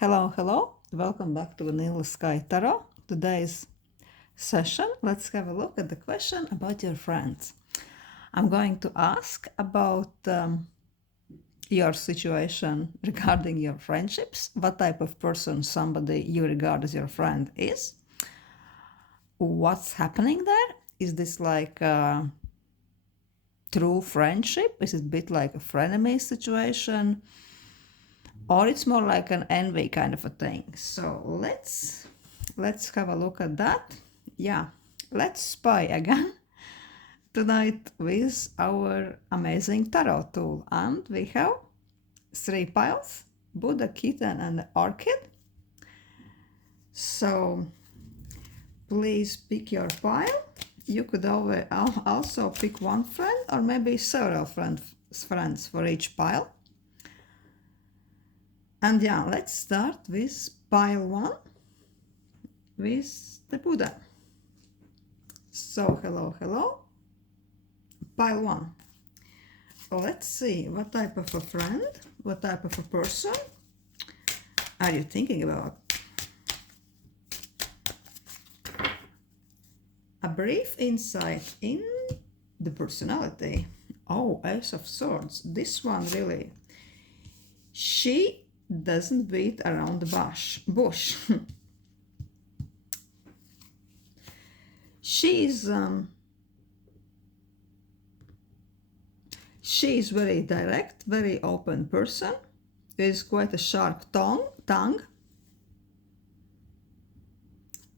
Hello, hello. Welcome back to Vanilla Sky Tarot. Today's session, let's have a look at the question about your friends. I'm going to ask about your situation regarding your friendships, what type of person somebody you regard as your friend is, what's happening there. Is this like a true friendship? Is it a bit like a frenemy situation? Or it's more like an envy kind of a thing. So let's have a look at that. Yeah, let's spy again tonight with our amazing tarot tool. And we have 3 piles, Buddha, Kitten, and the Orchid. So please pick your pile. You could also pick one friend or maybe several friends for each pile. And yeah, let's start with pile 1 with the Buddha. So hello, pile 1. Let's see what type of a friend, what type of a person are you thinking about? A brief insight in the personality. Oh, Ace of Swords. This one really. She doesn't beat around the bush. She's very direct, very open person, with quite a sharp tongue,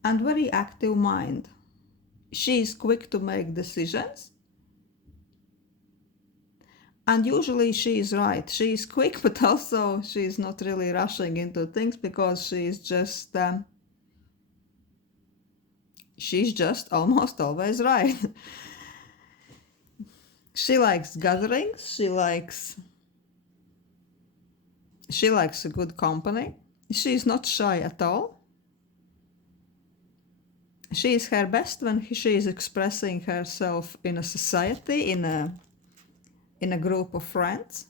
and very active mind. She is quick to make decisions, and usually she is right. She is quick, but also she is not really rushing into things because she's just almost always right. She likes gatherings. She likes a good company. She is not shy at all. She is her best when she is expressing herself in a society, in a group of friends.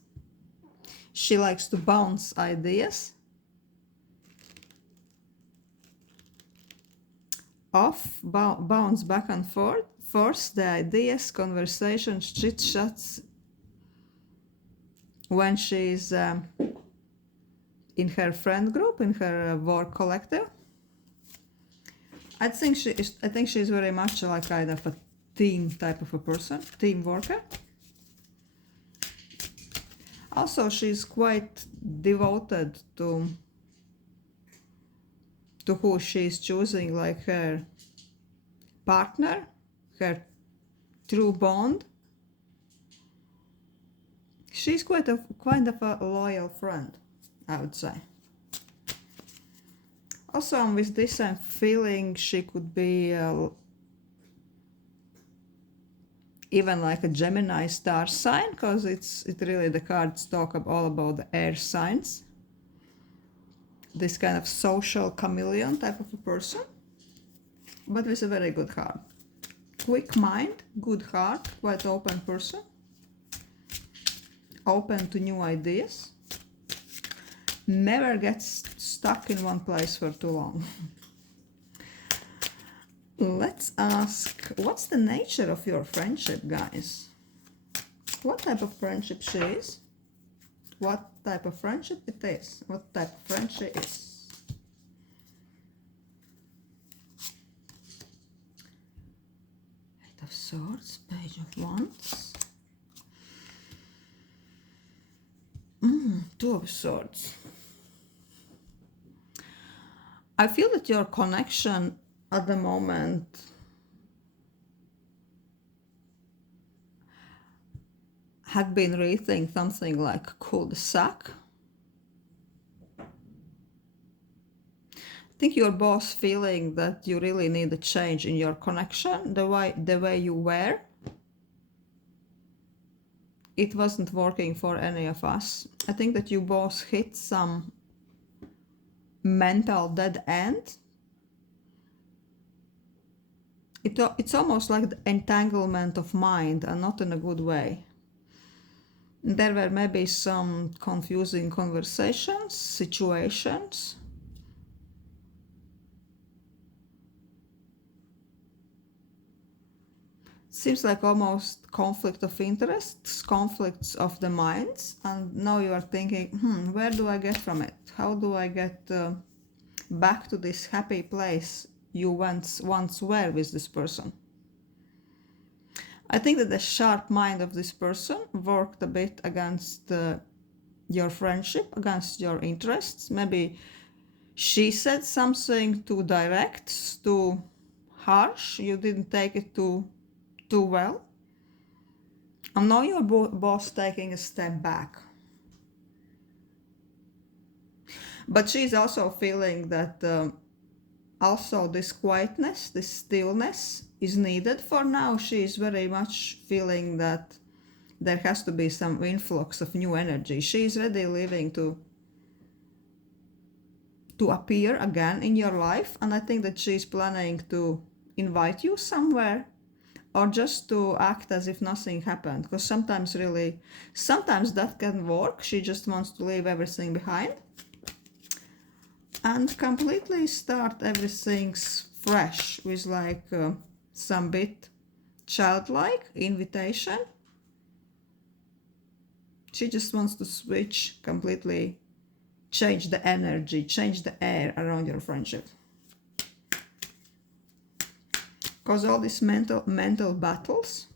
She likes to bounce ideas off, bounce back and forth the ideas, conversations, chit-chats when she's in her friend group, in her work collective. I think she's very much like kind of a team type of a person, team worker. Also, she's quite devoted to who she's choosing, like her partner, her true bond. She's quite a kind of a loyal friend, I would say. Also, with this, I'm feeling she could be even like a Gemini star sign, because it really, the cards talk all about the air signs. This kind of social chameleon type of a person, but with a very good heart. Quick mind, good heart, quite open person. Open to new ideas. Never gets stuck in one place for too long. Let's ask, what's the nature of your friendship, guys? What type of friendship she is? What type of friendship it is? What type of friend she is? Eight of Swords, Page of Wands. Two of Swords. I feel that your connection at the moment had been reading something like cul-de-sac. I think you're both feeling that you really need a change in your connection, the way you were. It wasn't working for any of us. I think that you both hit some mental dead end. It's almost like the entanglement of mind, and not in a good way. There were maybe some confusing conversations, situations, seems like almost conflict of interests, conflicts of the minds, and now you are thinking, where do I get from it? How do I get back to this happy place you once were with this person? I think that the sharp mind of this person worked a bit against your friendship, against your interests. Maybe she said something too direct, too harsh. You didn't take it too well. And now you're both taking a step back. But she's also feeling that also this quietness, this stillness is needed for now. She is very much feeling that there has to be some influx of new energy. She is ready living to appear again in your life, and I think that she's planning to invite you somewhere, or just to act as if nothing happened, because sometimes that can work. She just wants to leave everything behind and completely start everything fresh with like some bit childlike invitation. She just wants to switch completely, change the energy, change the air around your friendship. Because all these mental battles,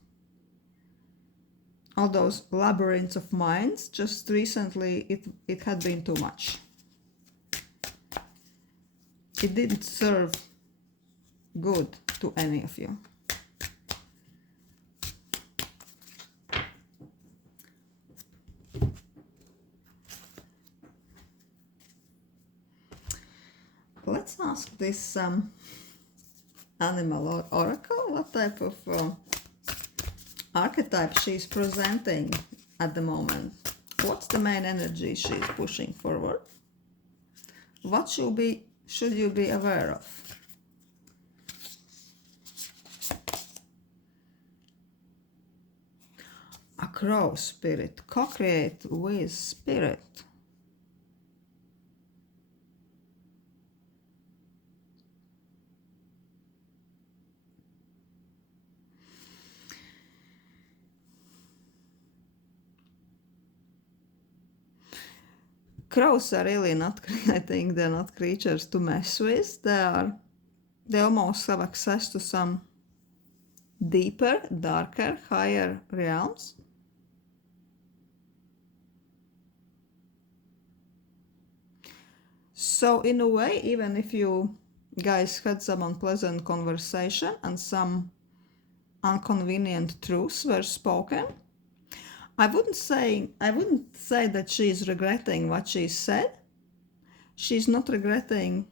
all those labyrinths of minds, just recently it had been too much. It didn't serve good to any of you. Let's ask this animal or oracle what type of archetype she's presenting at the moment. What's the main energy she's pushing forward? What should you be aware of? A crow spirit, co-create with spirit. Crows are really not, I think they're not creatures to mess with. They almost have access to some deeper, darker, higher realms. So in a way, even if you guys had some unpleasant conversation and some inconvenient truths were spoken, I wouldn't say that she's regretting what she said. She's not regretting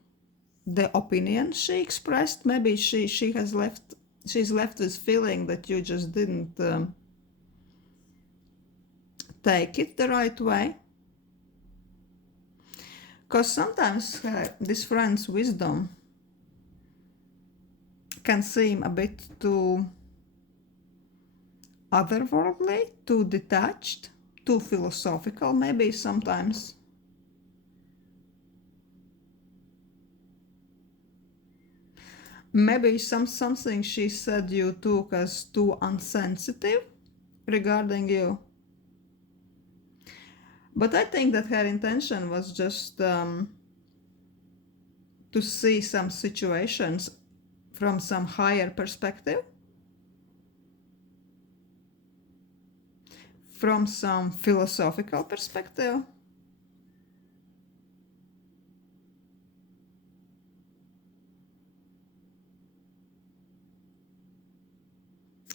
the opinion she expressed. Maybe she's left with feeling that you just didn't take it the right way. Because sometimes this friend's wisdom can seem a bit too otherworldly, too detached, too philosophical, maybe sometimes. Maybe something she said you took as too insensitive regarding you. But I think that her intention was just to see some situations from some higher perspective, from some philosophical perspective.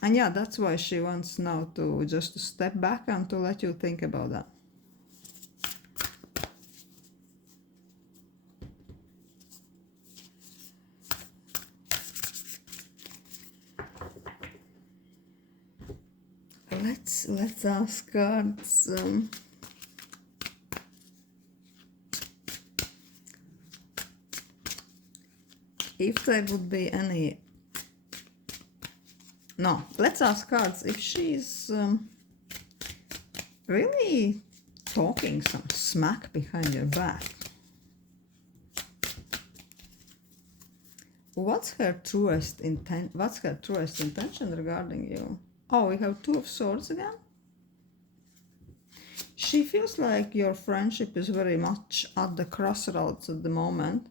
And yeah, that's why she wants now to just step back and to let you think about that. Let's ask cards. If there would be any. No, let's ask cards if she's really talking some smack behind your back. what's her truest intent? What's her truest intention regarding you? Oh, we have Two of Swords again. She feels like your friendship is very much at the crossroads at the moment.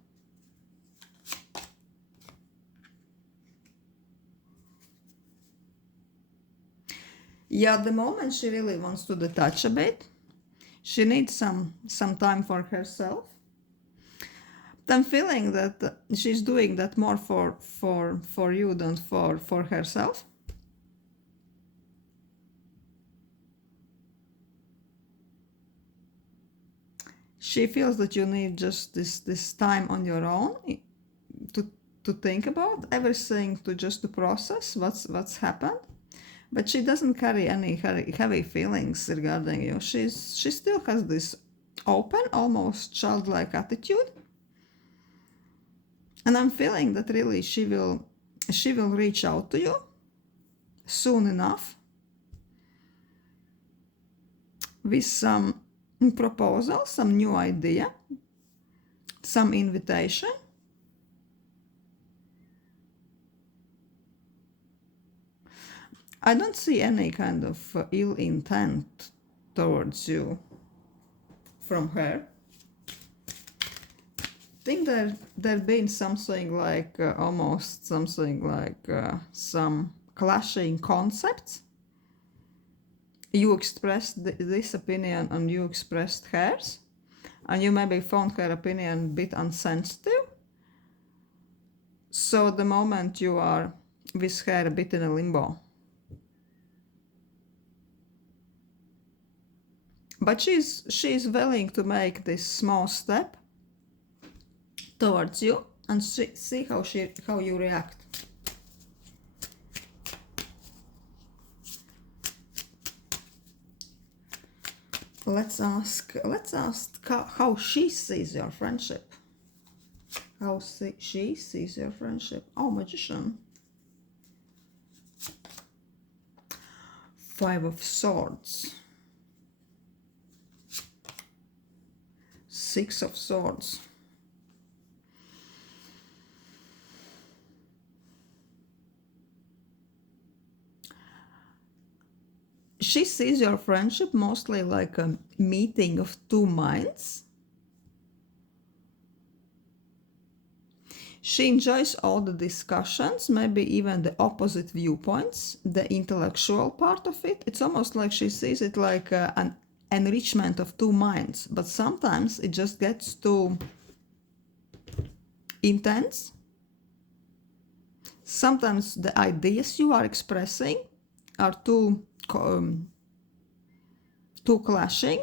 Yeah, at the moment she really wants to detach a bit. She needs some time for herself. I'm feeling that she's doing that more for you than for herself. She feels that you need just this time on your own to think about everything, to process what's happened. But she doesn't carry any heavy feelings regarding you. She still has this open, almost childlike attitude. And I'm feeling that really she will reach out to you soon enough with some proposal, some new idea, some invitation. I don't see any kind of ill intent towards you from her. I think there been something like almost something like some clashing concepts. You expressed this opinion and you expressed hers, and you maybe found her opinion a bit insensitive. So at the moment you are with her a bit in a limbo. But she's willing to make this small step towards you and see how you react. Let's ask how she sees your friendship. How she sees your friendship. Oh, Magician. 5 of Swords. 6 of Swords. She sees your friendship mostly like a meeting of two minds. She enjoys all the discussions, maybe even the opposite viewpoints, the intellectual part of it. It's almost like she sees it like an enrichment of two minds, but sometimes it just gets too intense. Sometimes the ideas you are expressing are too clashing,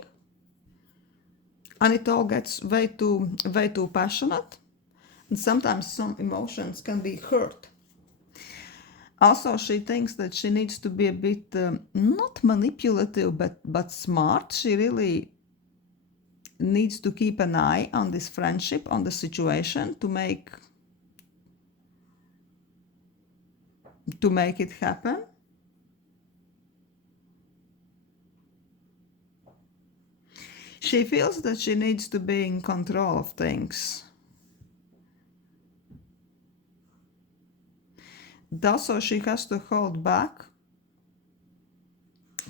and it all gets way too passionate, and sometimes some emotions can be hurt. Also, she thinks that she needs to be a bit not manipulative but smart. She really needs to keep an eye on this friendship, on the situation, to make it happen. She feels that she needs to be in control of things. Also, she has to hold back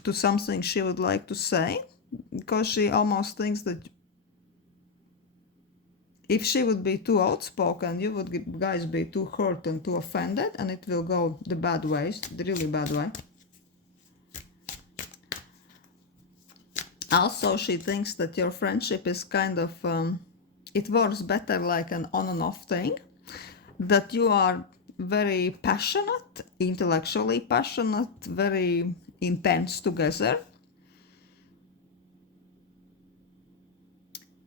to something she would like to say, because she almost thinks that if she would be too outspoken, you would guys be too hurt and too offended, and it will go the bad ways, the really bad way. Also, she thinks that your friendship is kind of, it works better like an on and off thing, that you are very passionate, intellectually passionate, very intense together.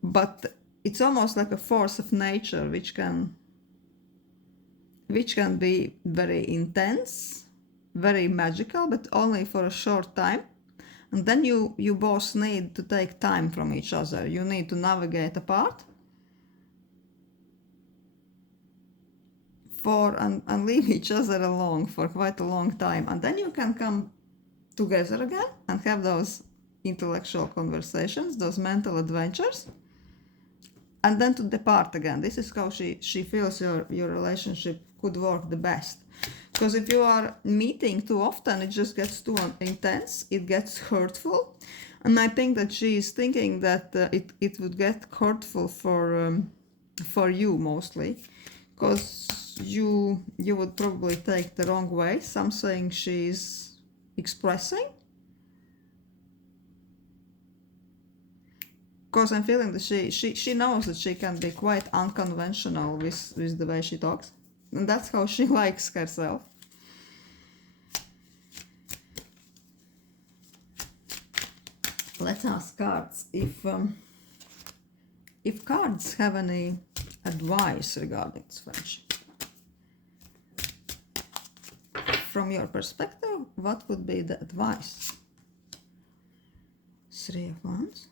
But it's almost like a force of nature which can be very intense, very magical, but only for a short time. And then you both need to take time from each other. You need to navigate apart and leave each other alone for quite a long time. And then you can come together again and have those intellectual conversations, those mental adventures, and then to depart again. This is how she feels your relationship could work the best. Because if you are meeting too often, it just gets too intense, it gets hurtful. And I think that she is thinking that it would get hurtful for you mostly, because you would probably take the wrong way something she's expressing. Because I'm feeling that she knows that she can be quite unconventional with the way she talks. And that's how she likes herself. Let's ask cards if cards have any advice regarding this friendship. From your perspective, what would be the advice? Three of Wands.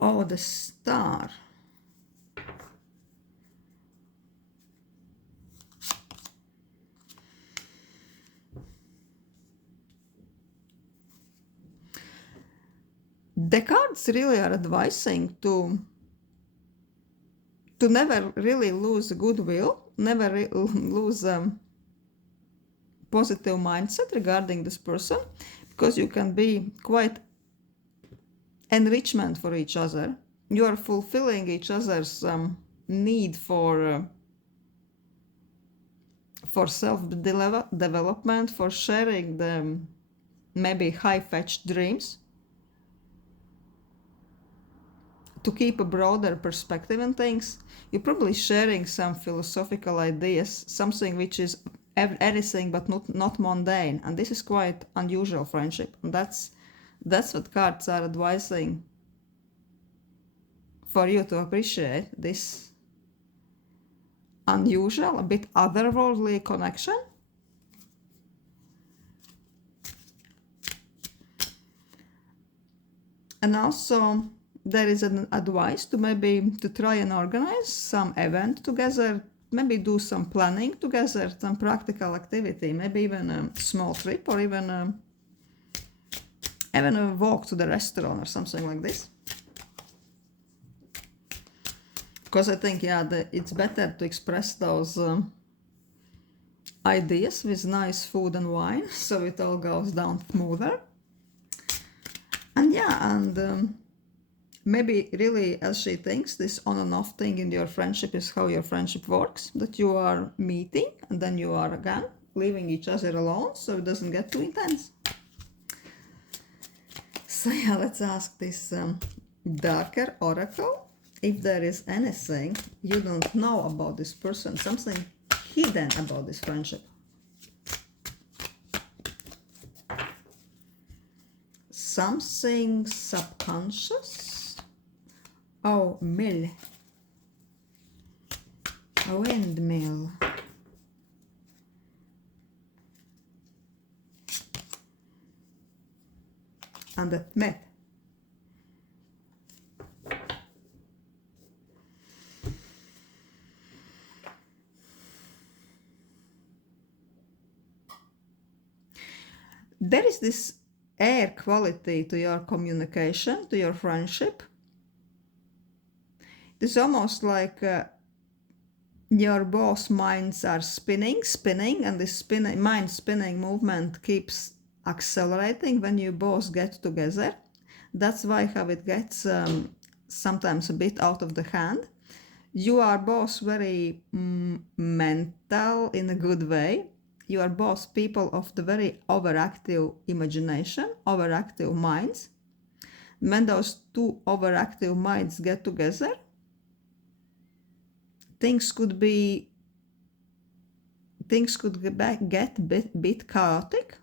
Oh, the Star. The cards really are advising to never really lose goodwill, never lose positive mindset regarding this person, because you can be quite enrichment for each other. You are fulfilling each other's need for self-development, for sharing the maybe high-fetched dreams, to keep a broader perspective on things. You're probably sharing some philosophical ideas, something which is anything but not mundane, and this is quite unusual friendship, and that's what cards are advising for you to appreciate, this unusual, a bit otherworldly connection. And also there is an advice to maybe to try and organize some event together, maybe do some planning together, some practical activity, maybe even a small trip, or even a walk to the restaurant or something like this. Because I think, yeah, it's better to express those ideas with nice food and wine, so it all goes down smoother. And yeah, and maybe really, as she thinks, this on and off thing in your friendship is how your friendship works, that you are meeting and then you are again leaving each other alone, so it doesn't get too intense. So yeah, let's ask this darker oracle if there is anything you don't know about this person, something hidden about this friendship. Something subconscious. Oh, mill. A windmill. And a myth. There is this air quality to your communication, to your friendship. It's almost like your both minds are spinning, and this mind spinning movement keeps accelerating when you both get together. That's why how it gets sometimes a bit out of the hand. You are both very mental in a good way. You are both people of the very overactive imagination, overactive minds. When those two overactive minds get together, things could get a bit chaotic,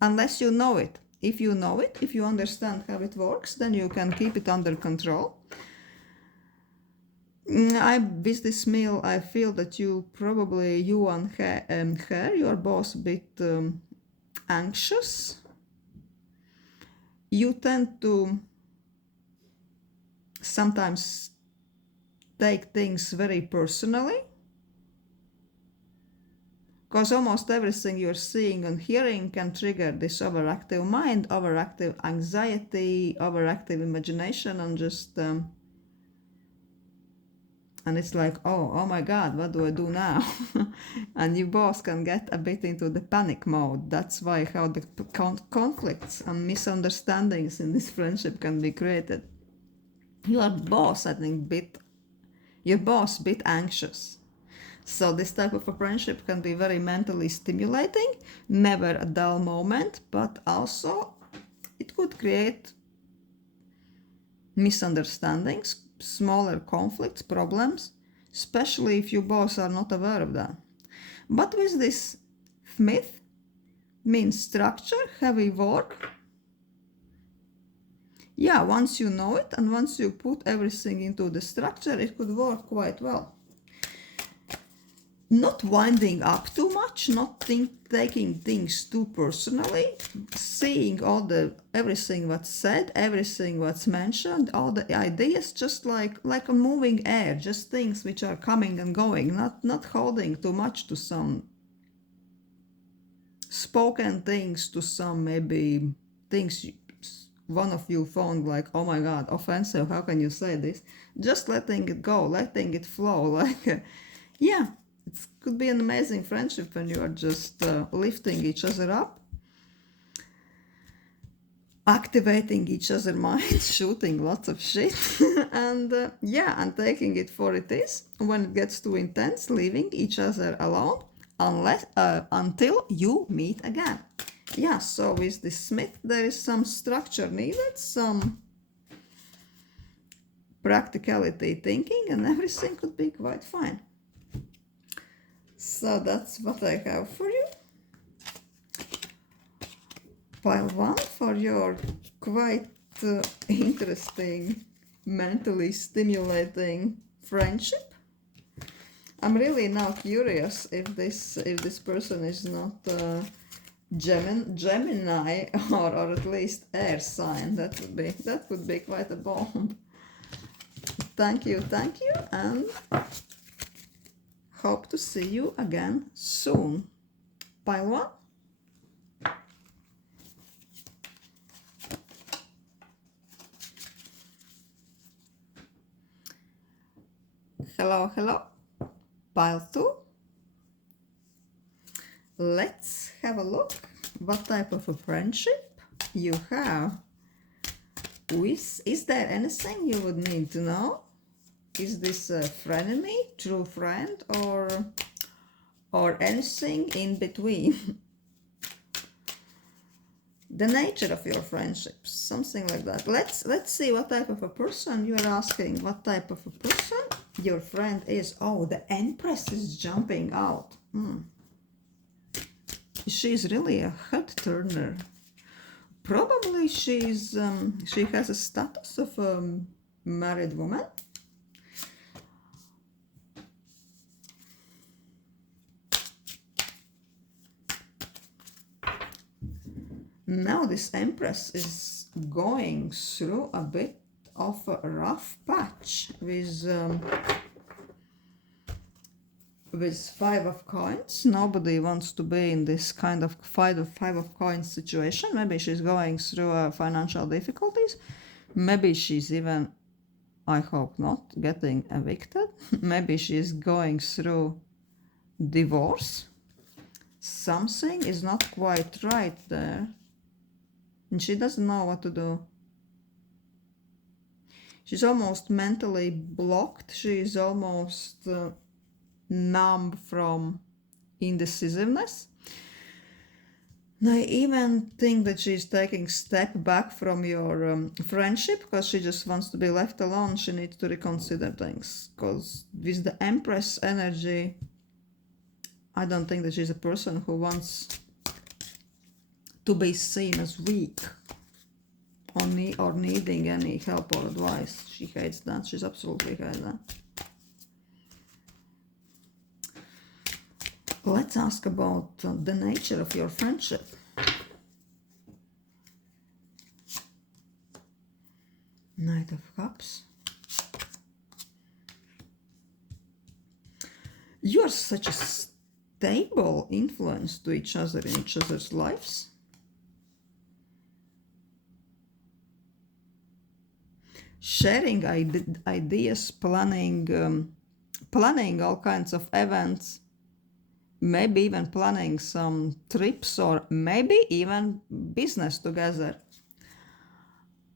unless you know it. If you know it, if you understand how it works, then you can keep it under control. With this meal, I feel that you and her, you are both a bit anxious. You tend to sometimes take things very personally, because almost everything you're seeing and hearing can trigger this overactive mind, overactive anxiety, overactive imagination, and just and it's like, oh my God, what do I do now? And you both can get a bit into the panic mode. That's why how the conflicts and misunderstandings in this friendship can be created. You are both, I think, you're both bit anxious. So this type of a friendship can be very mentally stimulating, never a dull moment, but also it could create misunderstandings, smaller conflicts, problems, especially if you both are not aware of that. But with this Smith means structure, heavy work. Yeah, once you know it and once you put everything into the structure, it could work quite well. Not winding up too much, not taking things too personally, seeing everything what's said, everything what's mentioned, all the ideas, just like a moving air, just things which are coming and going, not holding too much to some spoken things, to some maybe things one of you found like, oh my God, offensive, how can you say this? Just letting it go, letting it flow, like yeah. It could be an amazing friendship when you are just lifting each other up, activating each other's minds, shooting lots of shit, and and taking it for it is. When it gets too intense, leaving each other alone, until you meet again. Yeah, so with this Smith, there is some structure needed, some practicality thinking, and everything could be quite fine. So that's what I have for you. Pile 1 for your quite interesting, mentally stimulating friendship. I'm really now curious if this person is not Gemini or at least air sign. That would be quite a bomb. Thank you, and hope to see you again soon. Pile 1. Hello. Pile 2. Let's have a look what type of a friendship you have. Is there anything you would need to know? Is this a frenemy, true friend, or anything in between? The nature of your friendships, something like that. Let's see what type of a person you are asking. What type of a person your friend is. Oh, the Empress is jumping out. She's really a head turner. Probably she has a status of a married woman. Now this Empress is going through a bit of a rough patch with 5 of coins. Nobody wants to be in this kind of 5 of coins situation. Maybe she's going through financial difficulties. Maybe she's even, I hope not, getting evicted. Maybe she's going through divorce. Something is not quite right there. And she doesn't know what to do. She's almost mentally blocked. She's almost numb from indecisiveness. And I even think that she's taking step back from your friendship because she just wants to be left alone. She needs to reconsider things. Because with the Empress energy, I don't think that she's a person who wants to be seen as weak or needing any help or advice. She hates that. She's absolutely hates that. Let's ask about the nature of your friendship. Knight of Cups. You are such a stable influence to each other in each other's lives. Sharing ideas, planning planning all kinds of events, maybe even planning some trips or maybe even business together.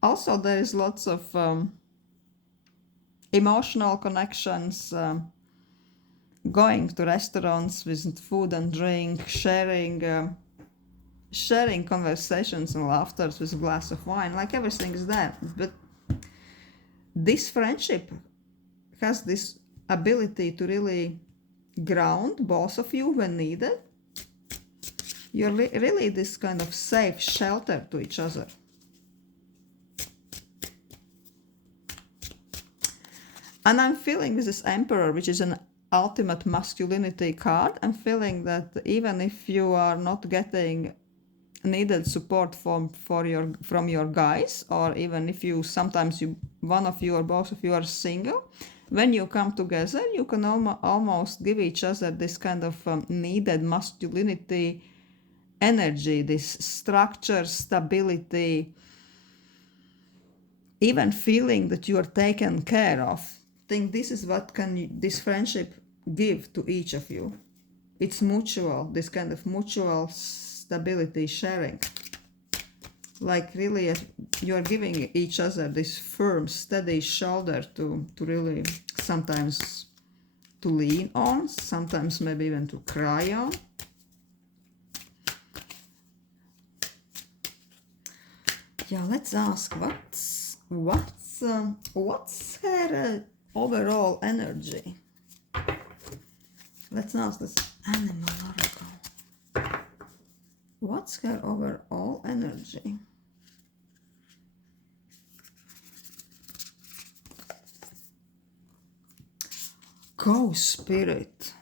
Also, there is lots of emotional connections, going to restaurants with food and drink, sharing conversations and laughter with a glass of wine, like everything is there. But this friendship has this ability to really ground both of you when needed. You're really this kind of safe shelter to each other. And I'm feeling with this Emperor, which is an ultimate masculinity card, I'm feeling that even if you are not getting needed support from your guys, or even if you sometimes one of you or both of you are single, when you come together you can almost give each other this kind of needed masculinity energy, this structure, stability, even feeling that you are taken care of. I think this is what this friendship give to each of you. It's mutual, this kind of mutual stability sharing. Like really you're giving each other this firm, steady shoulder to really sometimes to lean on, sometimes maybe even to cry on. Yeah, let's ask what's her overall energy. Let's ask this animal oracle. What's her overall energy? Co-spirit.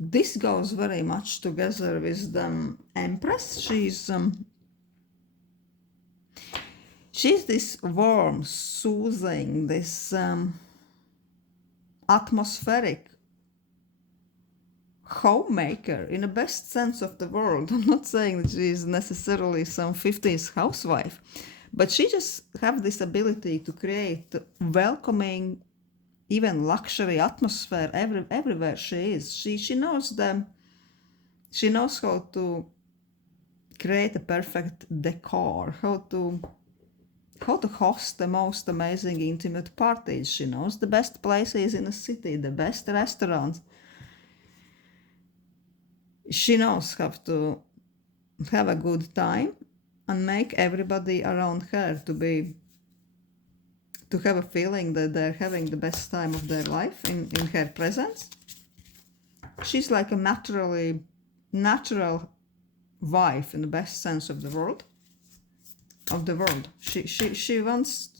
This goes very much together with the Empress. She's this warm, soothing, this atmospheric homemaker in the best sense of the word. I'm not saying that she is necessarily some 50s housewife, but she just have this ability to create welcoming, even luxury atmosphere everywhere she is. She knows she knows how to create a perfect decor, how to host the most amazing intimate parties. She knows the best places in the city, the best restaurants. She knows how to have a good time and make everybody around her to have a feeling that they're having the best time of their life in her presence. She's like a natural wife in the best sense of the word. She wants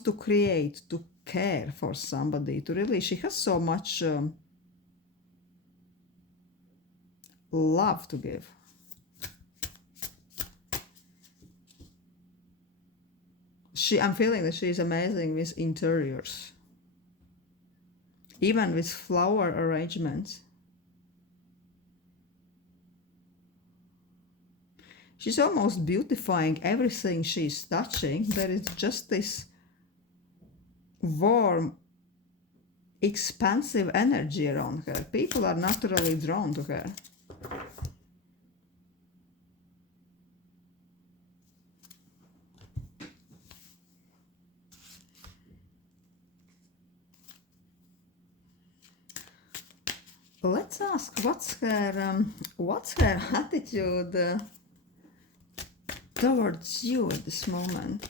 to create, to care for somebody, to really, she has so much love to give. I'm feeling that she's amazing with interiors, even with flower arrangements. She's almost beautifying everything she's touching. There is just this warm, expansive energy around her. People are naturally drawn to her. Let's ask what's her attitude towards you at this moment.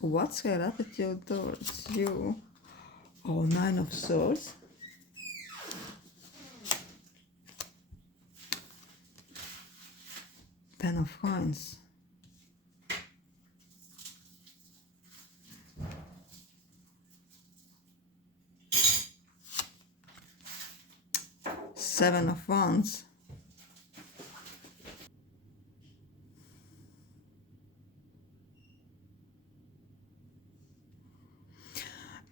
What's her attitude towards you? Oh, 9 of Swords. Ten of Coins. Seven of Wands.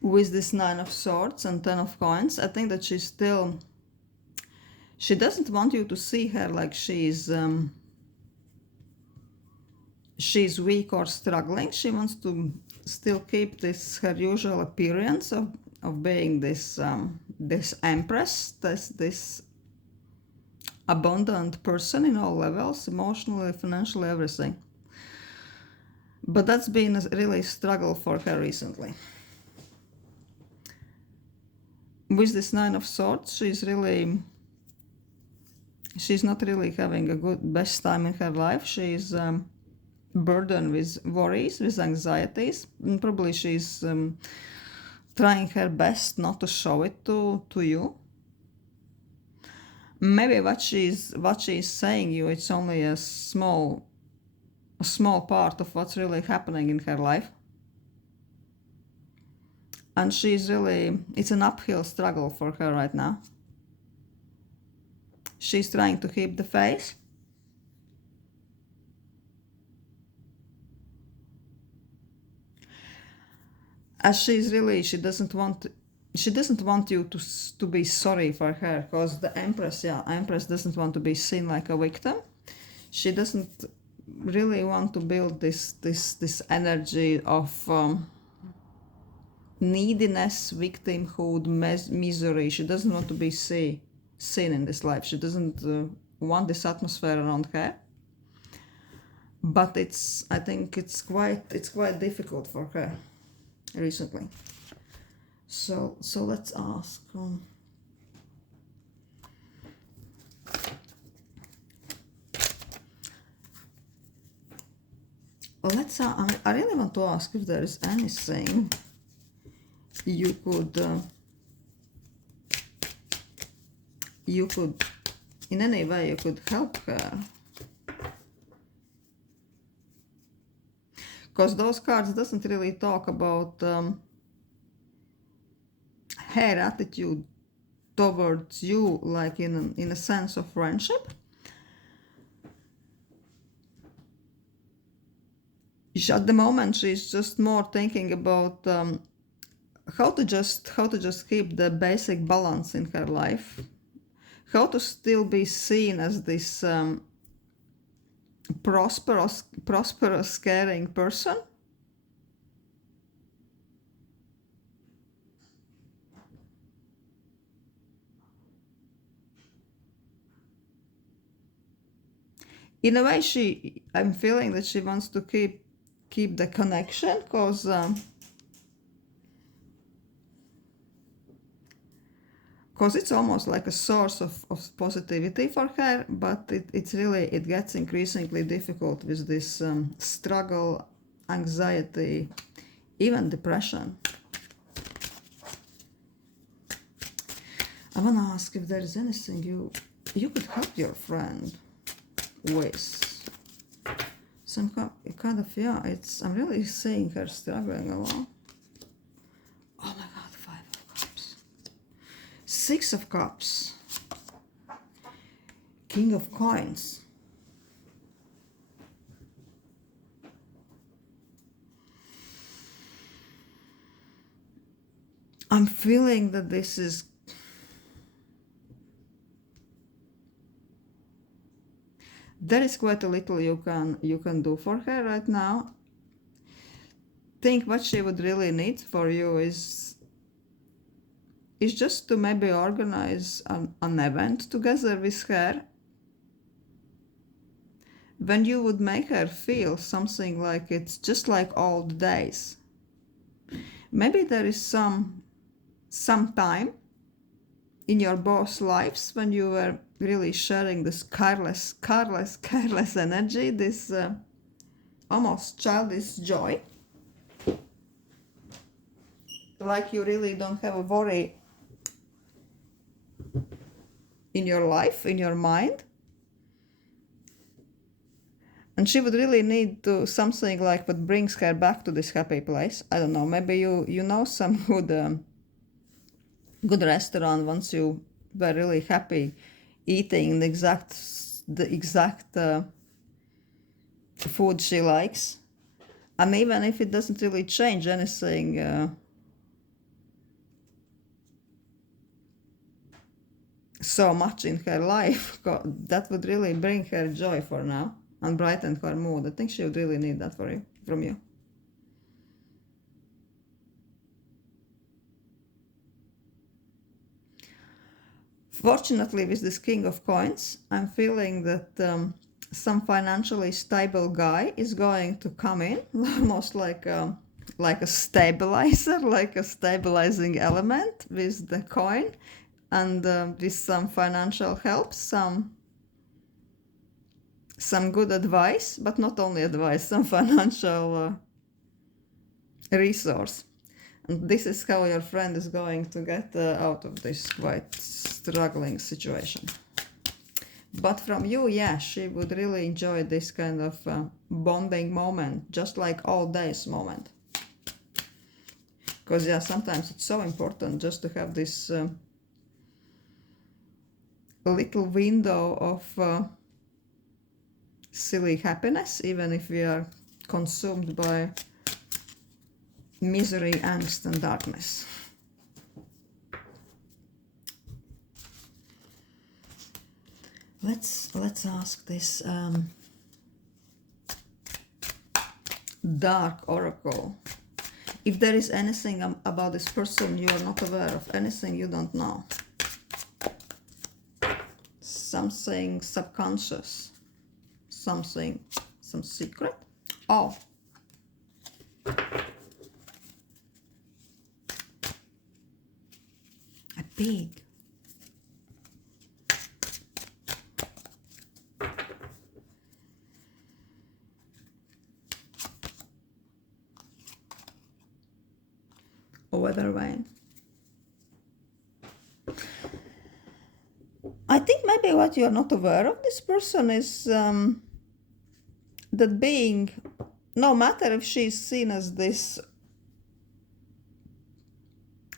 With this 9 of Swords and 10 of Coins, I think that she doesn't want you to see her like she's she's weak or struggling. She wants to still keep this her usual appearance of being this this empress, this abundant person in all levels, emotionally, financially, everything. But that's been a really struggle for her recently. With this Nine of Swords, she's not really having a good best time in her life. She's burdened with worries, with anxieties, and probably she's trying her best not to show it to you. Maybe what she's saying you, it's only a small part of what's really happening in her life. And it's an uphill struggle for her right now. She's trying to keep the faith. As she doesn't want you to be sorry for her, because the Empress doesn't want to be seen like a victim. She doesn't really want to build this energy of neediness, victimhood, misery. She doesn't want to be seen in this life. She doesn't want this atmosphere around her. But I think it's quite difficult for her recently. So let's ask. I really want to ask if there is anything you could in any way you could help her, because those cards doesn't really talk about her attitude towards you, like in a sense of friendship. At the moment, she's just more thinking about how to just keep the basic balance in her life, how to still be seen as this prosperous, caring person. In a way, I'm feeling that she wants to keep the connection, because it's almost like a source of positivity for her, but it gets increasingly difficult with this struggle, anxiety, even depression. I want to ask if there is anything you could help your friend with. Some kind of, yeah, I'm really seeing her struggling a lot. Oh my god, 5 of Cups. 6 of Cups. King of Coins. I'm feeling that this is there is quite a little you can do for her right now. Think what she would really need for you is just to maybe organize an event together with her, when you would make her feel something like it's just like old days. Maybe there is some time in your both lives when you were really sharing this careless energy, this almost childish joy, like you really don't have a worry in your life, in your mind. And she would really need to something like what brings her back to this happy place. I don't know, maybe you know some good restaurant once you were really happy eating the exact food she likes. And even if it doesn't really change anything so much in her life, that would really bring her joy for now. and brighten her mood. I think she would really need that from you. Fortunately, with this King of Coins, I'm feeling that some financially stable guy is going to come in, almost like a stabilizer, like a stabilizing element with the coin, and with some financial help, some good advice, but not only advice, some financial resource. And this is how your friend is going to get out of this quite struggling situation. But from you, yeah, she would really enjoy this kind of bonding moment, just like all days moment. Because, yeah, sometimes it's so important just to have this little window of silly happiness, even if we are consumed by misery, angst, and darkness. Let's ask this dark oracle. If there is anything about this person you are not aware of, anything you don't know, something subconscious, some secret. Oh, a pig. A weather vane. I think maybe what you are not aware of this person is that being, no matter if she is seen as this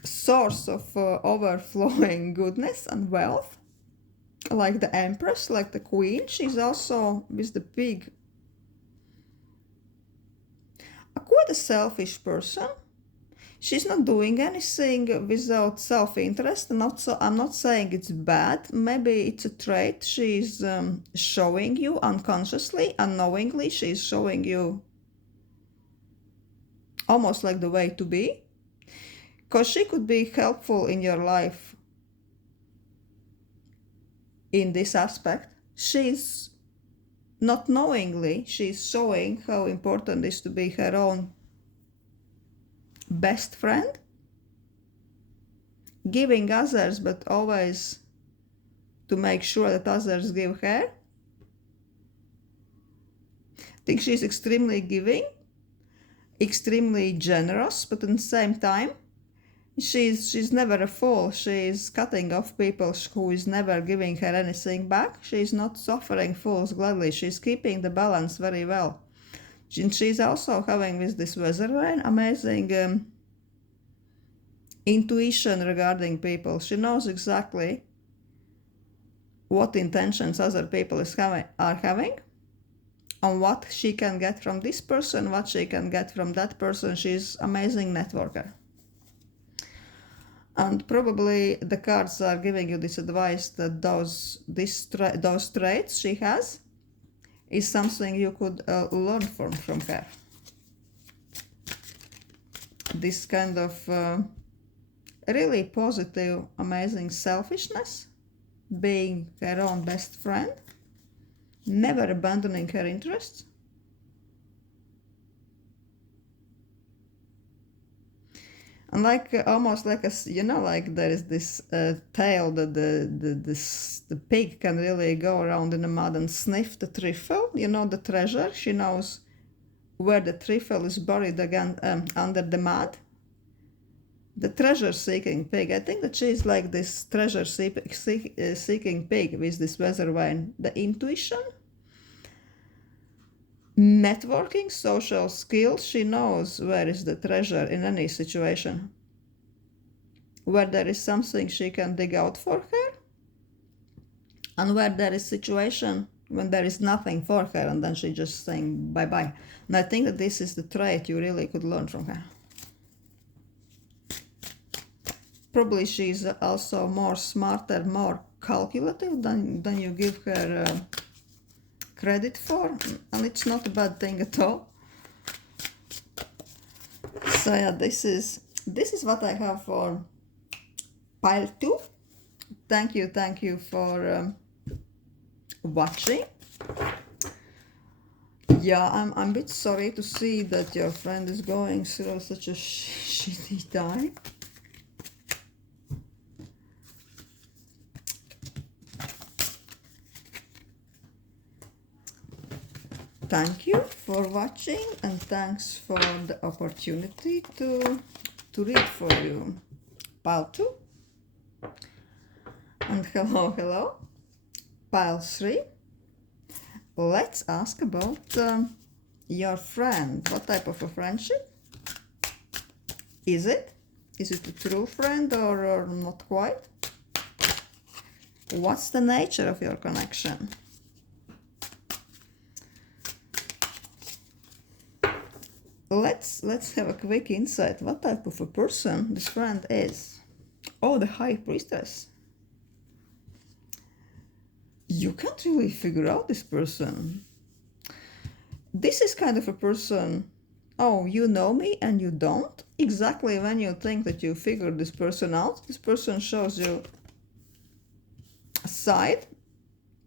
source of overflowing goodness and wealth, like the Empress, like the Queen, she's also, with the pig, quite a selfish person. She's not doing anything without self-interest. I'm not saying it's bad. Maybe it's a trait she's showing you unconsciously, unknowingly. She's showing you almost like the way to be. Because she could be helpful in your life in this aspect. She's not knowingly, she's showing how important it is to be her own best friend, giving others, but always to make sure that others give her. I think she's extremely giving, extremely generous, but at the same time, she's never a fool. She's cutting off people who is never giving her anything back. She's not suffering fools gladly. She's keeping the balance very well. She's also having with this weather vane amazing intuition regarding people. She knows exactly what intentions other people are having, and what she can get from this person, what she can get from that person. She's amazing networker. And probably the cards are giving you this advice that those traits she has is something you could learn from her. This kind of really positive, amazing selfishness, being her own best friend, never abandoning her interests. And like almost like like there is this tale that the pig can really go around in the mud and sniff the trifle, the treasure. She knows where the trifle is buried again under the mud. The treasure-seeking pig. I think that she is like this treasure-seeking pig with this weather vane. The intuition, networking, social skills. She knows where is the treasure in any situation. Where there is something she can dig out for her, and where there is situation when there is nothing for her, and then she just saying bye-bye. And I think that this is the trait you really could learn from her. Probably she's also more smarter, more calculative than you give her credit for, and it's not a bad thing at all. So yeah, this is what I have for pile 2. Thank you for watching. Yeah, I'm a bit sorry to see that your friend is going through such a shitty time. Thank you for watching, and thanks for the opportunity to read for you. Pile 2. And hello. Pile 3. Let's ask about your friend. What type of a friendship is it? Is it a true friend or not quite? What's the nature of your connection? Let's have a quick insight. What type of a person this friend is? Oh, the High Priestess. You can't really figure out this person. This is kind of a person, oh, you know me and you don't. Exactly when you think that you figured this person out, this person shows you a side.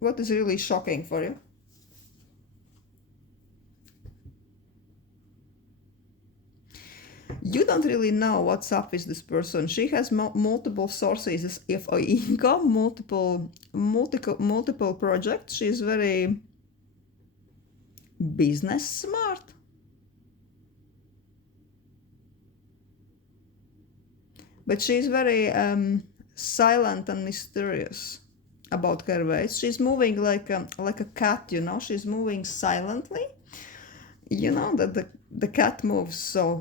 What is really shocking for you? You don't really know what's up with this person. She has multiple sources of income, multiple projects. She's very business smart. But she's very silent and mysterious about her ways. She's moving like a cat, you know. She's moving silently. You know that the cat moves so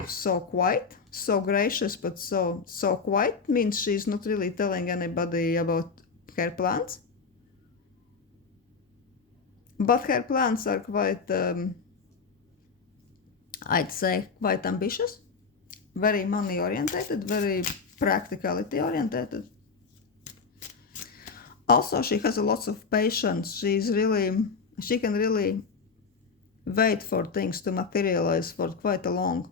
quiet, so gracious, but so quiet, means she's not really telling anybody about her plans. But her plans are quite, I'd say, quite ambitious, very money orientated, very practicality orientated. Also, she has a lot of patience. She can really wait for things to materialize for quite a long.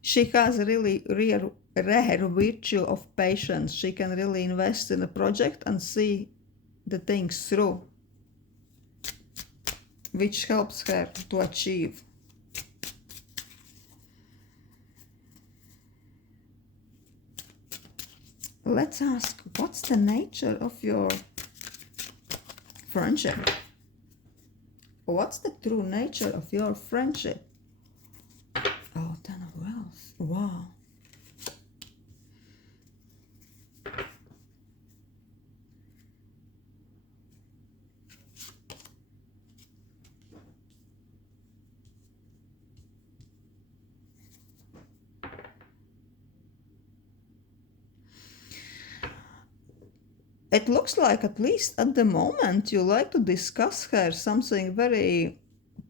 She has a really rare virtue of patience. She can really invest in a project and see the things through, which helps her to achieve. Let's ask, what's the nature of your friendship? What's the true nature of your friendship? Oh, Ten of Wealth. Wow. It looks like, at least at the moment, you like to discuss her something very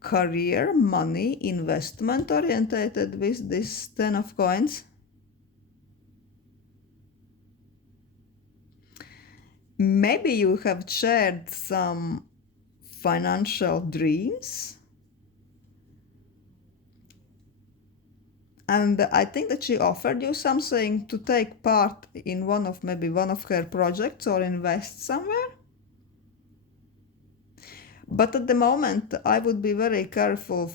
career, money, investment orientated with this 10 of coins. Maybe you have shared some financial dreams. And I think that she offered you something to take part in maybe one of her projects or invest somewhere. But at the moment, I would be very careful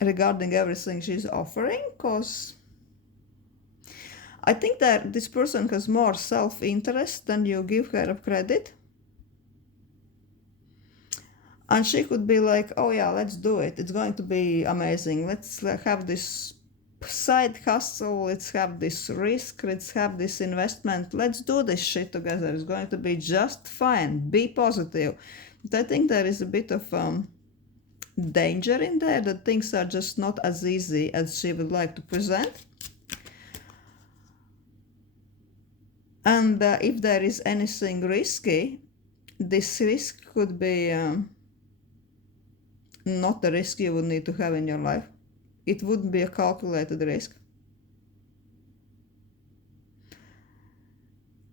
regarding everything she's offering, because I think that this person has more self-interest than you give her credit. And she could be like, oh yeah, let's do it. It's going to be amazing. Let's have this side hustle. Let's have this risk. Let's have this investment. Let's do this shit together. It's going to be just fine. Be positive. But I think there is a bit of danger in there, that things are just not as easy as she would like to present. And if there is anything risky, this risk could be not the risk you would need to have in your life. It wouldn't be a calculated risk.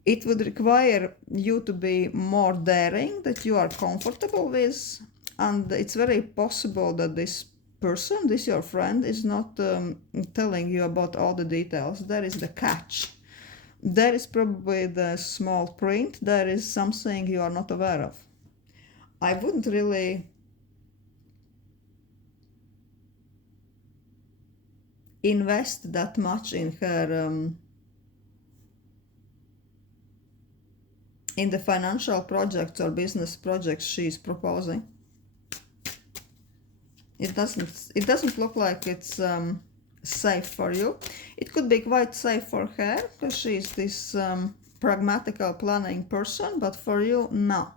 It would require you to be more daring, that you are comfortable with, and it's very possible that this person, this your friend, is not telling you about all the details. There is the catch. There is probably the small print. There is something you are not aware of. I wouldn't really invest that much in her in the financial projects or business projects she's proposing. It doesn't look like it's safe for you. It could be quite safe for her because she's this pragmatical planning person, but for you, no.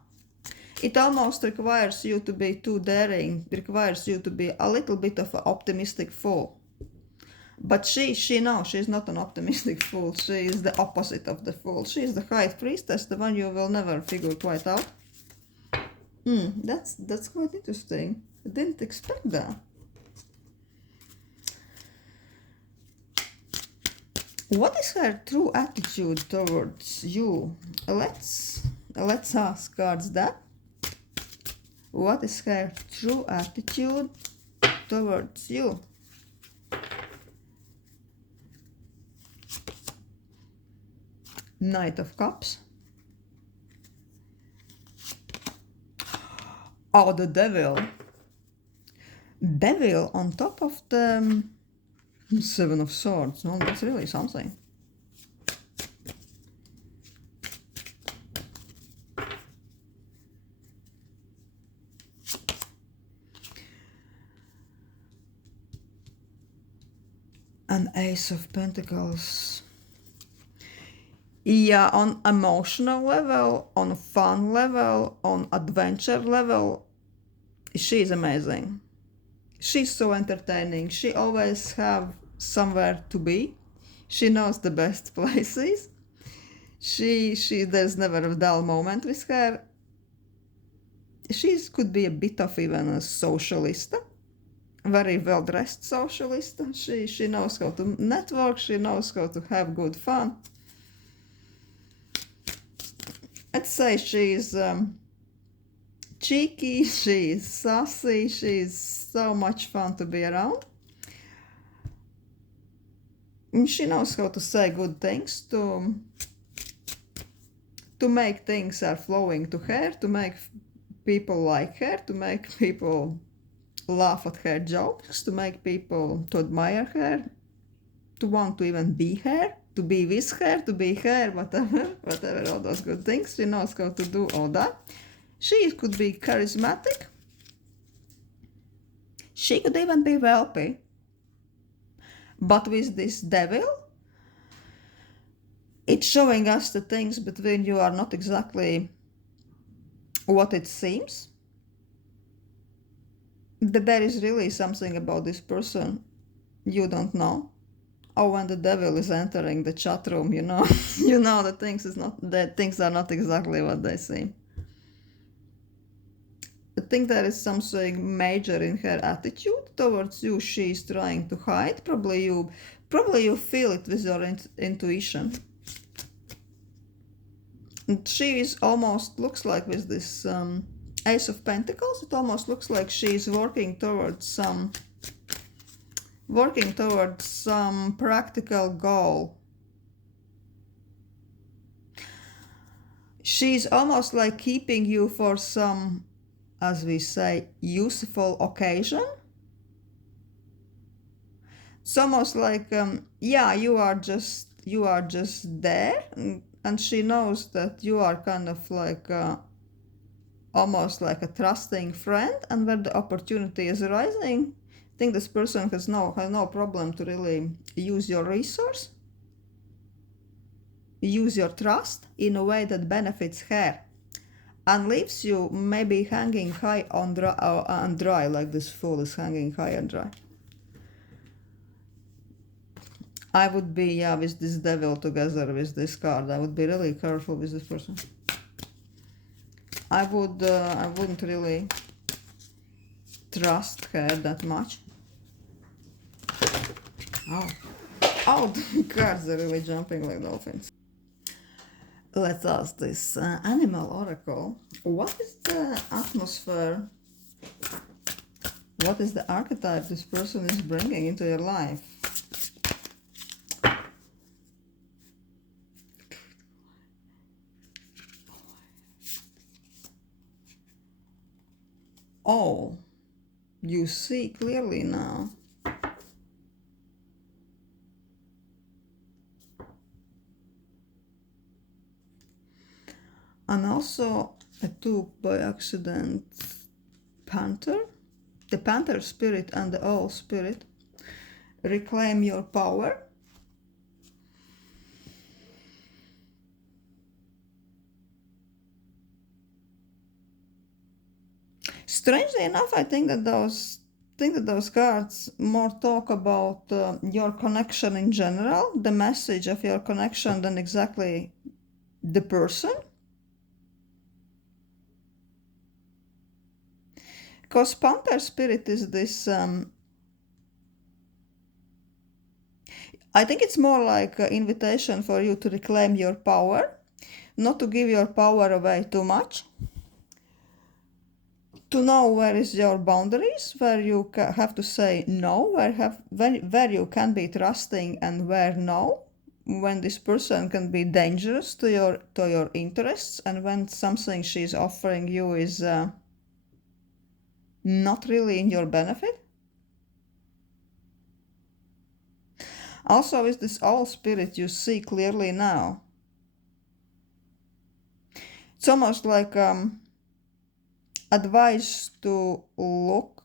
It almost requires you to be too daring. It requires you to be a little bit of an optimistic fool. But she knows she's not an optimistic fool. She is the opposite of the fool. She is the high priestess, the one you will never figure quite out. That's quite interesting. I didn't expect that. What is her true attitude towards you? Let's ask cards that. What is her true attitude towards you? Knight of Cups. Oh, the Devil. Devil on top of the Seven of Swords. No, that's really something. An Ace of Pentacles. Yeah, on emotional level, on fun level, on adventure level, she's amazing. She's so entertaining. She always have somewhere to be. She knows the best places. There's never a dull moment with her. She could be a bit of even a socialist. Very well dressed socialist. She knows how to network, she knows how to have good fun. I'd say she's cheeky, she's sassy, she's so much fun to be around. And she knows how to say good things, to make things are flowing to her, to make people like her, to make people laugh at her jokes, to make people to admire her, to want to even be her, to be with her, to be her, whatever, all those good things. She knows how to do all that. She could be charismatic. She could even be wealthy. But with this Devil, it's showing us the things between you are not exactly what it seems. That there is really something about this person you don't know. Oh, when the Devil is entering the chat room, you know, that things are not exactly what they seem. I think there is something major in her attitude towards you. She's trying to hide. Probably you feel it with your intuition. And she is almost looks like with this Ace of Pentacles. It almost looks like she's working towards some practical goal. She's almost like keeping you for some, as we say, useful occasion. It's almost like, you are just there, and she knows that you are kind of like almost like a trusting friend, and where the opportunity is arising, I think this person has no problem to really use your resource, use your trust in a way that benefits her, and leaves you maybe hanging high on dry, like this fool is hanging high and dry. I would be, with this Devil together with this card, I would be really careful with this person. I wouldn't really trust her that much. Oh, the cards are really jumping like dolphins. Let's ask this animal oracle. What is the atmosphere? What is the archetype this person is bringing into your life? Oh, you see clearly now. And also I took by accident panther, the panther spirit and the owl spirit. Reclaim your power. Strangely enough, I think that those cards more talk about your connection in general, the message of your connection, than exactly the person. Because Panther Spirit is this, I think it's more like an invitation for you to reclaim your power, not to give your power away too much, to know where is your boundaries, where you have to say no, where you can be trusting and where no, when this person can be dangerous to your interests, and when something she's offering you is not really in your benefit. Also, with this owl spirit, you see clearly now. It's almost like advice to look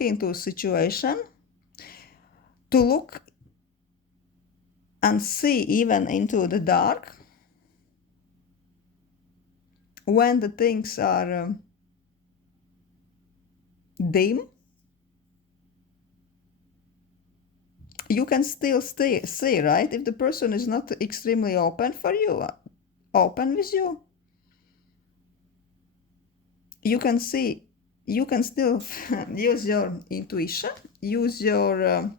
into a situation, to look and see even into the dark when the things are dim. You can still see, right? If the person is not extremely open for you, open with you, you can see, you can still use your intuition, use your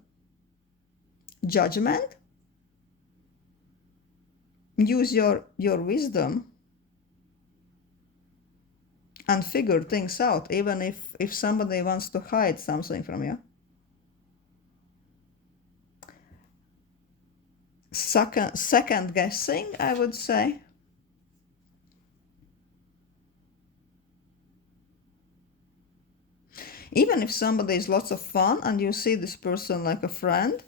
judgment, use your wisdom, and figure things out, even if somebody wants to hide something from you. Second guessing, I would say. Even if somebody is lots of fun and you see this person like a friend,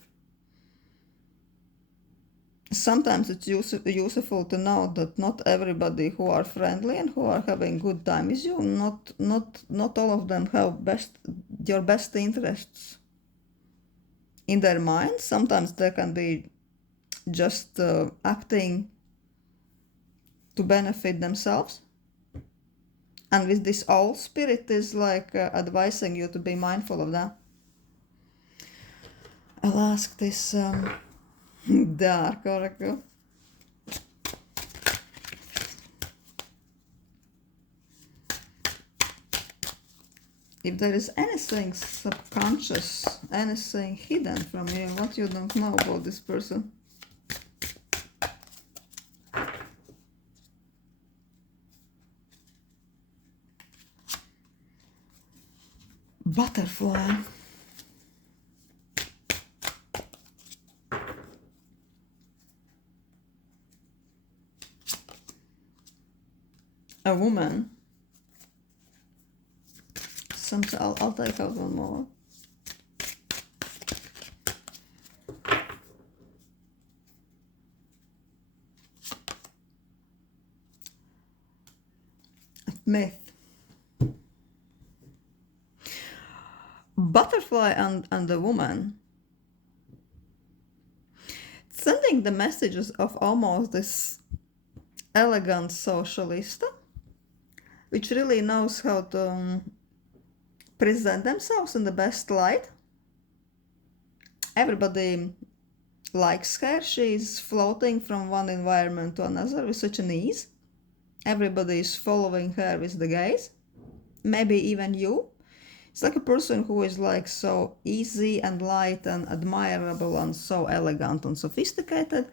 sometimes it's useful to know that not everybody who are friendly and who are having good time with you, not all of them have your best interests in their mind. Sometimes they can be just acting to benefit themselves. And with this owl spirit is like advising you to be mindful of that. I'll ask this dark oracle. If there is anything subconscious, anything hidden from you, what you don't know about this person. Butterfly. A woman. I'll take out one more. Myth. Butterfly and the woman. Sending the messages of almost this elegant socialista, which really knows how to present themselves in the best light. Everybody likes her. She's floating from one environment to another with such an ease. Everybody is following her with the gaze. Maybe even you. It's like a person who is like so easy and light and admirable and so elegant and sophisticated,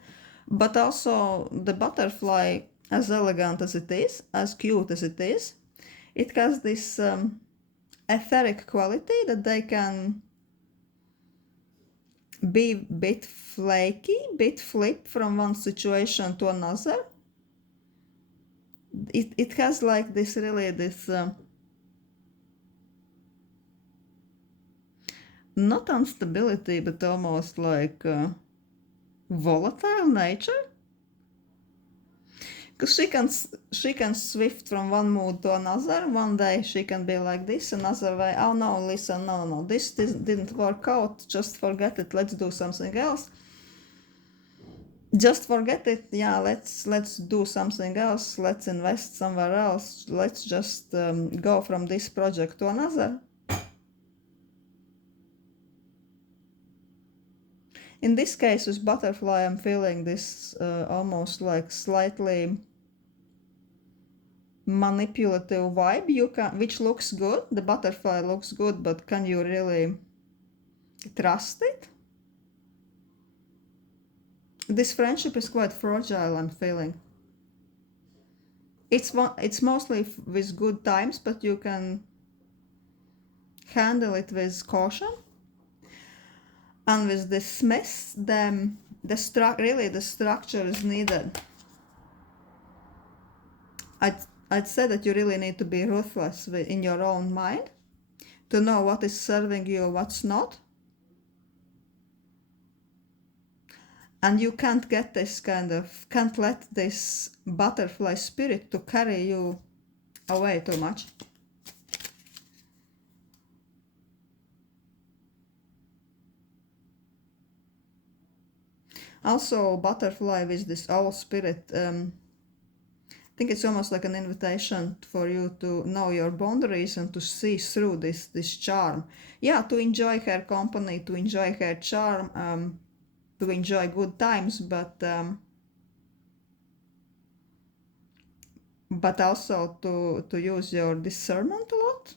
But also the butterfly, as elegant as it is, as cute as it is, it has this etheric quality that they can be bit flaky, bit flip from one situation to another. It has like this really this not instability, but almost like volatile nature. Because she can shift from one mood to another. One day she can be like this, another way, oh no, listen, no, this didn't work out, just forget it, let's do something else. Just forget it, yeah, let's do something else, let's invest somewhere else, let's just go from this project to another. In this case with butterfly, I'm feeling this almost like slightly manipulative vibe, which looks good. The butterfly looks good, but can you really trust it? This friendship is quite fragile, I'm feeling. It's mostly with good times, but you can handle it with caution. And with this mess, the structure is needed. I'd say that you really need to be ruthless in your own mind to know what is serving you, what's not. And you can't get this can't let this butterfly spirit to carry you away too much. Also, butterfly with this owl spirit, I think it's almost like an invitation for you to know your boundaries and to see through this charm. Yeah, to enjoy her company, to enjoy her charm, to enjoy good times, but also to use your discernment a lot.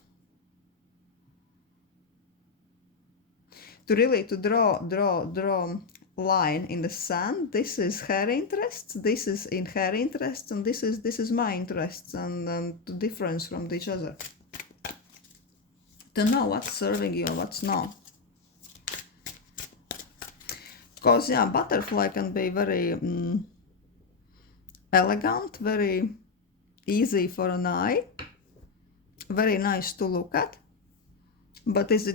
To really to draw line in the sand. This is her interests, this is in her interests, and this is my interests, and the difference from each other. To know what's serving you, what's not. Because yeah, butterfly can be very elegant, very easy for an eye, very nice to look at. But is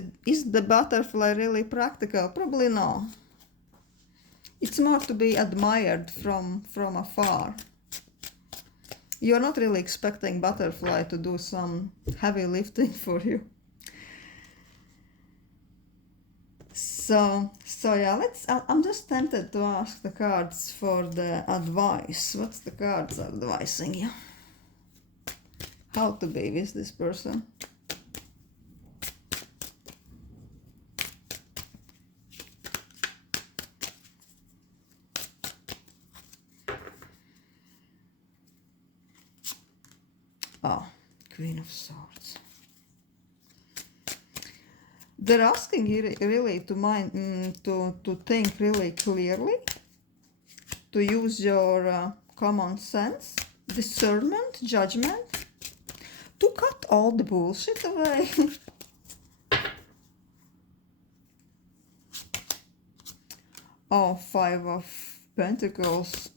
the butterfly really practical? Probably no. It's more to be admired from afar. You're not really expecting butterfly to do some heavy lifting for you. So yeah, I'm just tempted to ask the cards for the advice. What's the cards advising you? How to be with this person? Oh, Queen of Swords. They're asking you really to to think really clearly, to use your common sense, discernment, judgment, to cut all the bullshit away. Oh, Five of Pentacles.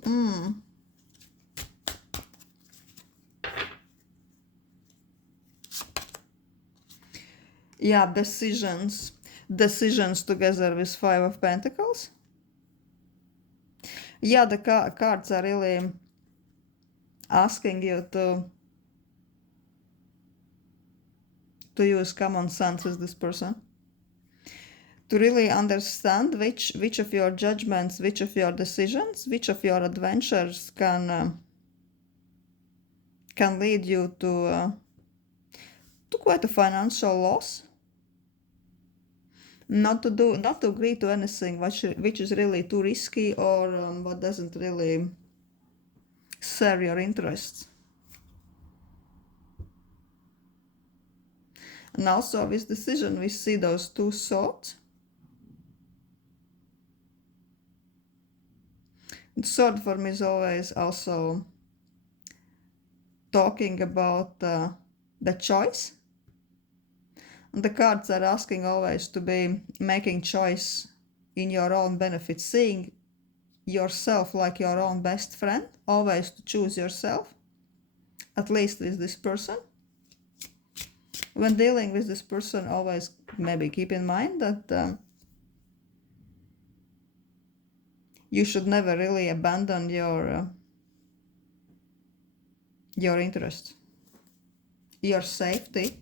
Yeah, decisions together with Five of Pentacles. Yeah, the cards are really asking you to use common sense with this person, to really understand which of your judgments, which of your decisions, which of your adventures can lead you to quite a financial loss. Not to agree to anything which is really too risky or what doesn't really serve your interests. And also with decision, we see those two swords. Third form is always also talking about the choice. And the cards are asking always to be making choice in your own benefit, seeing yourself like your own best friend, always to choose yourself, at least with this person. When dealing with this person, always maybe keep in mind that you should never really abandon your interest, your safety.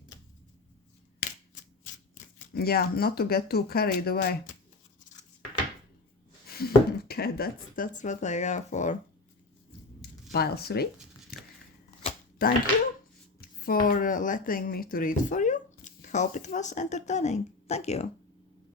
Yeah, not to get too carried away. Okay, that's what I have for pile 3. Thank you for letting me to read for you. Hope it was entertaining. Thank you.